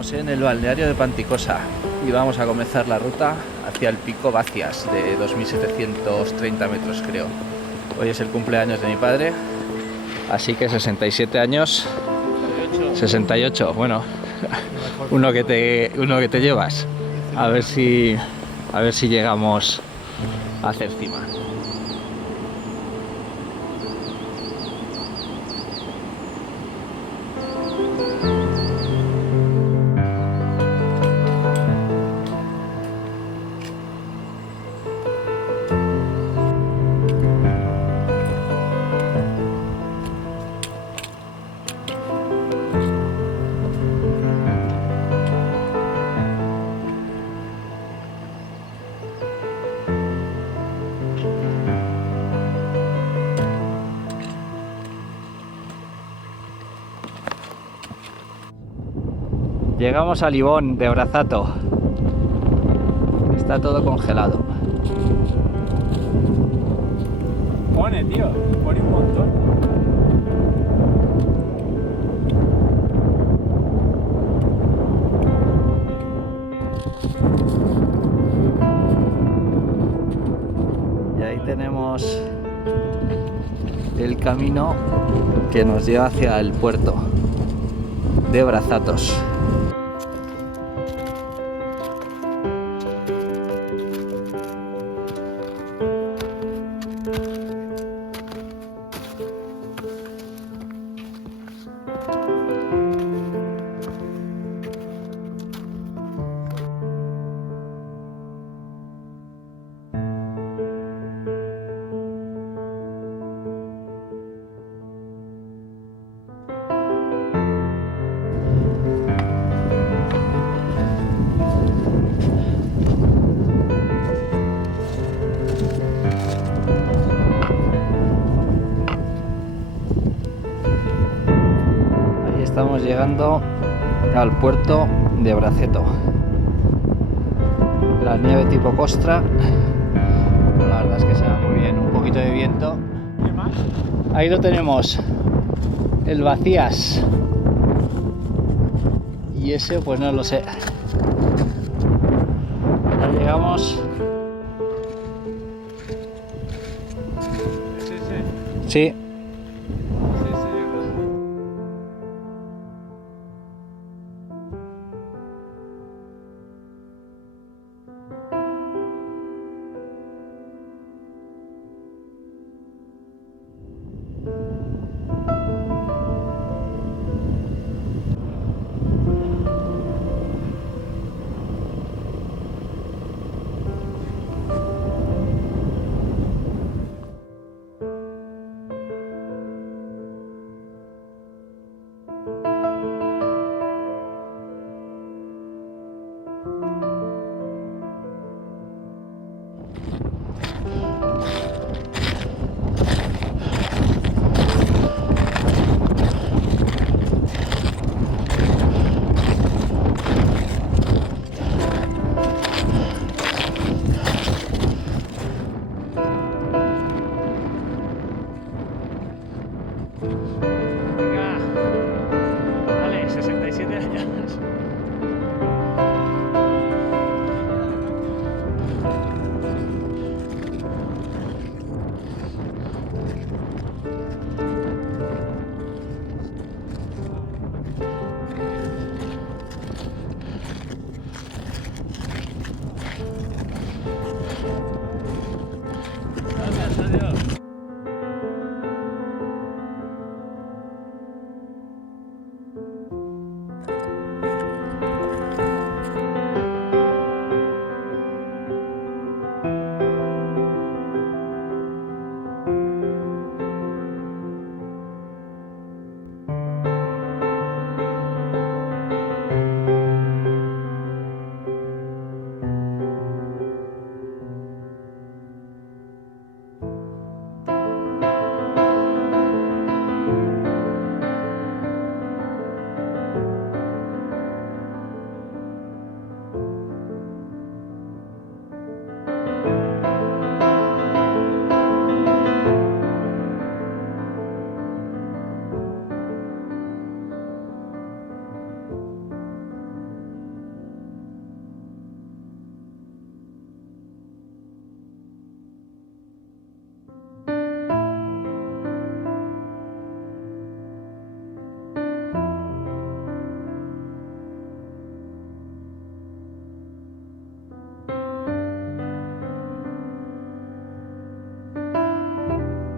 Estamos en el balneario de Panticosa y vamos a comenzar la ruta hacia el pico Bacias de 2730 metros, creo. Hoy es el cumpleaños de mi padre, así que 67 años. 68, bueno, uno que te llevas. A ver si llegamos a hacer cima. Llegamos a Libón de Brazato. Está todo congelado. Pone, tío, pone un montón. Y ahí tenemos el camino que nos lleva hacia el puerto de Brazatos. Estamos llegando al puerto de Braceto. La nieve tipo costra. La verdad es que se va muy bien. Un poquito de viento. ¿Qué más? Ahí lo tenemos. El Vacías. Y ese pues no lo sé. Ya llegamos. Sí. Sí.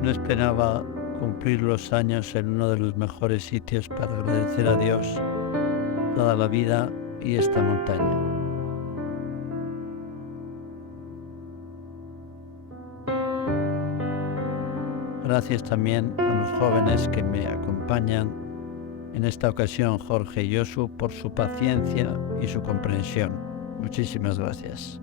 No esperaba cumplir los años en uno de los mejores sitios para agradecer a Dios, toda la vida y esta montaña. Gracias también a los jóvenes que me acompañan, en esta ocasión Jorge y Josu, por su paciencia y su comprensión. Muchísimas gracias.